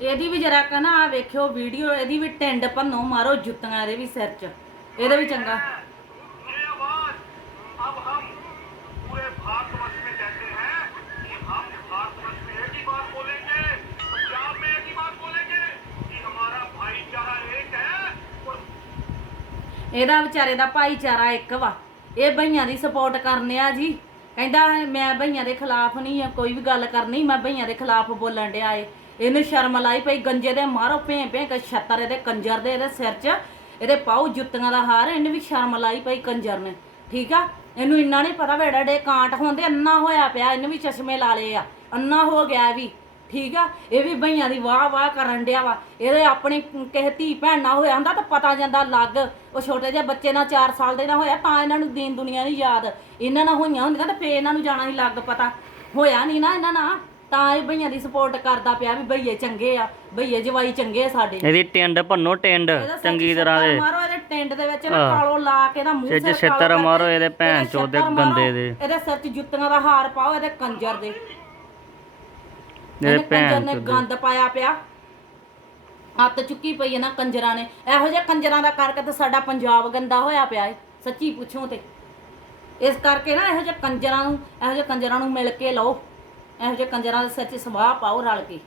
ਇਹਦੀ ਵੀ ਜਰਾ ਕਾ ਨਾ ਆ ਵੇਖਿਓ ਵੀਡੀਓ ਇਹਦੀ ਵੀ ਟੈਂਡ ਭੰਨੋ ਮਾਰੋ ਜੁੱਤੀਆਂ ਇਹਦੇ ਵੀ ਸਿਰ 'ਚ ਇਹਦੇ ਵੀ ਚੰਗਾ ये आवाज अब हम पूरे भारतवर्ष में कहते हैं कि हम भारतवर्ष में एक ही बात बोलेंगे पंजाब में एक ही बात बोलेंगे कि हमारा भाईचारा एक है और ਇਹਦਾ ਵਿਚਾਰੇ ਦਾ ਭਾਈਚਾਰਾ ਇੱਕ ਵਾ ਇਹ ਭਈਆਂ ਦੀ ਸਪੋਰਟ ਕਰਨੇ ਆ ਜੀ ਕਹਿੰਦਾ ਮੈਂ ਭਈਆਂ ਦੇ ਖਿਲਾਫ ਨਹੀਂ ਆ ਕੋਈ ਵੀ ਗੱਲ ਕਰਨੀ ਮੈਂ ਭਈਆਂ ਦੇ ਖਿਲਾਫ ਬੋਲਣ ਡਿਆ ਏ ਇਹਨੂੰ ਸ਼ਰਮ ਲਾਈ ਪਈ, ਗੰਜੇ ਦੇ ਮਾਰੋ ਭੇਂ ਭੇਂ ਕੇ ਛੱਤਰ ਇਹਦੇ ਕੰਜਰ ਦੇ, ਇਹਦੇ ਸਿਰ 'ਚ, ਇਹਦੇ ਪਾਉ ਜੁੱਤੀਆਂ ਦਾ ਹਾਰ, ਇਹਨੂੰ ਵੀ ਸ਼ਰਮ ਲਾਈ ਪਈ ਕੰਜਰ ਨੇ। ਠੀਕ ਆ? ਇਹਨੂੰ ਇੰਨਾ ਨਹੀਂ ਪਤਾ ਵੇੜਾ ਡੇ ਕਾਂਟ ਹੁੰਦੇ, ਅੰਨਾ ਹੋਇਆ ਪਿਆ, ਇਹਨੂੰ ਵੀ ਚਸ਼ਮੇ ਲਾ ਲਏ ਆ। ਅੰਨਾ ਹੋ ਗਿਆ ਵੀ। ਠੀਕ ਆ? ਇਹ ਵੀ ਭਈਆਂ ਦੀ ਵਾਹ ਵਾਹ ਕਰਨ ਡਿਆ ਵਾ। ਇਹਦੇ ਆਪਣੀ ਕਿਸੇ ਧੀ ਭੈਣ ਨਾਲ ਹੋਇਆ ਹੁੰਦਾ ਤਾਂ ਪਤਾ ਜਾਂਦਾ ਲੱਗ। ਉਹ ਛੋਟੇ ਜਿਹੇ ਬੱਚੇ ਨਾਲ 4 ਸਾਲ ਦੇ ਨਾਲ ਹੋਇਆ, ਤਾਂ ਇਹਨਾਂ ਨੂੰ ਦੀਨ ਦੁਨੀਆ ਦੀ ਯਾਦ। ਇਹਨਾਂ ਨਾਲ ਹੋਈਆਂ ਹੁੰਦੀਆਂ ਤਾਂ ਫੇਰ ਇਹਨਾਂ ਨੂੰ ਜਾਣਾ ਹੀ ਲੱਗ ਪਤਾ। ਹੋਇਆ ਨਹੀਂ ਨਾ ਇਹਨਾਂ ਨਾਲ। ਤਾਂ ਇਹ ਭਈਆਂ ਦੀ ਸਪੋਰਟ ਕਰਦਾ ਪਿਆ ਵੀ ਭਈਏ ਚੰਗੇ ਆ ਭਈਏ ਜਵਾਈ ਚੰਗੇ ਆ ਸਾਡੇ। ਇਹਦੀ ਟਿੰਡ ਭੰਨੋ ਟਿੰਡ ਇਹਦਾ ਚੰਗੀ ਤਰ੍ਹਾਂ ਛਿੱਤਰ ਦੇ। ਮਾਰੋ ਇਹਦੇ ਟੈਂਟ ਦੇ ਵਿੱਚ ਨਾ। ਕਾਲੋ ਲਾ ਕੇ ਇਹਦਾ ਮੂੰਹ ਇਹ 'ਚ ਸਿਰ ਕਾਲੋ ਛਿੱਤਰ ਕਰਕੇ, ਮਾਰੋ ਇਹਦੇ ਭੈਣ ਇਹਦੇ ਚੋਦ ਦੇ ਛਿੱਤਰ ਮਾਰੋ, ਗੰਦੇ ਦੇ। ਇਹਦੇ ਸਿਰ 'ਚ ਜੁੱਤੀਆਂ ਦਾ ਹਾਰ ਪਾਓ ਇਹਦੇ ਕੰਜਰ ਦੇ। ਇਹਦੇ ਕੰਜਰ ਭੈਣ ਨੇ ਚੋਦ ਦੇ। ਗੰਦ ਪਾਇਆ ਪਿਆ। ਹੱਥ ਚੁੱਕੀ ਪਈ ਹੈ ਨਾ ਕੰਜਰਾਂ ਨੇ। ਇਹੋ ਜਿਹੇ ਕੰਜਰਾਂ ਦਾ ਕਰਕੇ ਤੇ ਸਾਡਾ ਪੰਜਾਬ ਗੰਦਾ ਹੋਇਆ ਪਿਆ ਏ ਸੱਚੀ ਪੁੱਛੋ ਤੇ। ਇਸ ਕਰਕੇ ਨਾ ਇਹੋ ਜਿਹੇ ਕੰਜਰਾਂ ਨੂੰ ਇਹੋ ਜਿਹੇ ਕੰਜਰਾਂ ਨੂੰ ਮਿਲ ਕੇ ਲਓ। ਇਹੋ ਜਿਹੇ ਕੰਜਰਾਂ ਦੇ ਸੱਚ ਸਵਾਹ ਪਾਓ ਰਲ ਕੇ।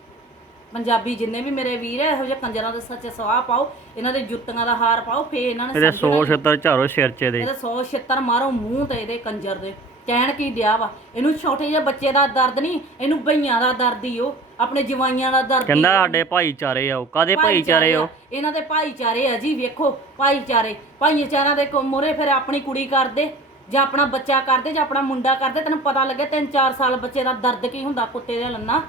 ਪੰਜਾਬੀ ਜਿੰਨੇ ਵੀ ਮੇਰੇ ਵੀਰ ਹੈ ਇਹੋ ਜਿਹੇ ਕੰਜਰਾਂ ਦੇ ਸੱਚ ਸਵਾਹ ਪਾਓ ਇਹਨਾਂ ਦੇ ਜੁੱਤੀਆਂ ਦਾ ਹਾਰ ਪਾਓ ਫੇ ਇਹਨਾਂ ਨੇ ਇਹਦੇ ਸਮਝਣਾ 100 ਛਿੱਤਰ ਝਾਰੋ ਸਿਰ 'ਚ ਇਹਦੇ। ਇਹਦੇ 100 ਛਿੱਤਰ ਮਾਰੋ ਮੂੰਹ ਤੇ ਇਹਦੇ ਕੰਜਰ ਦੇ। ਕਹਿਣ ਕੀ ਡਿਆ ਵਾ? ਇਹਨੂੰ ਛੋਟੇ ਜਿਹੇ ਬੱਚੇ ਦਾ ਦਰਦ ਨਹੀਂ ਇਹਨੂੰ ਬਈਆਂ ਦਾ ਦਰਦ ਹੀ ਉਹ ਆਪਣੇ ਜਵਾਈਆਂ ਦਾ ਦਰਦ ਕਹਿੰਦਾ। ਸਾਡੇ ਭਾਈਚਾਰੇ ਆ ਉਹ। ਕਾਦੇ ਭਾਈਚਾਰੇ ਆ। ਉਹ? ਇਹਨਾਂ ਦੇ ਭਾਈਚਾਰੇ ਆ ਜੀ ਵੇਖੋ ਭਾਈਚਾਰੇ। ਭਾਈਚਾਰਿਆਂ ਦੇ ਮੋਰੇ ਫਿਰ ਆਪਣੀ ਕੁੜੀ ਕਰਦੇ ਜਾਂ ਆਪਣਾ ਬੱਚਾ ਕਰਦੇ ਜਾਂ ਆਪਣਾ ਮੁੰਡਾ ਕਰਦੇ, ਤੈਨੂੰ ਪਤਾ ਲੱਗੇ ਤਿੰਨ ਚਾਰ ਸਾਲ ਬੱਚੇ ਦਾ ਦਰਦ ਕੀ ਹੁੰਦਾ ਕੁੱਤੇ ਦੇ ਲੰਨਾ।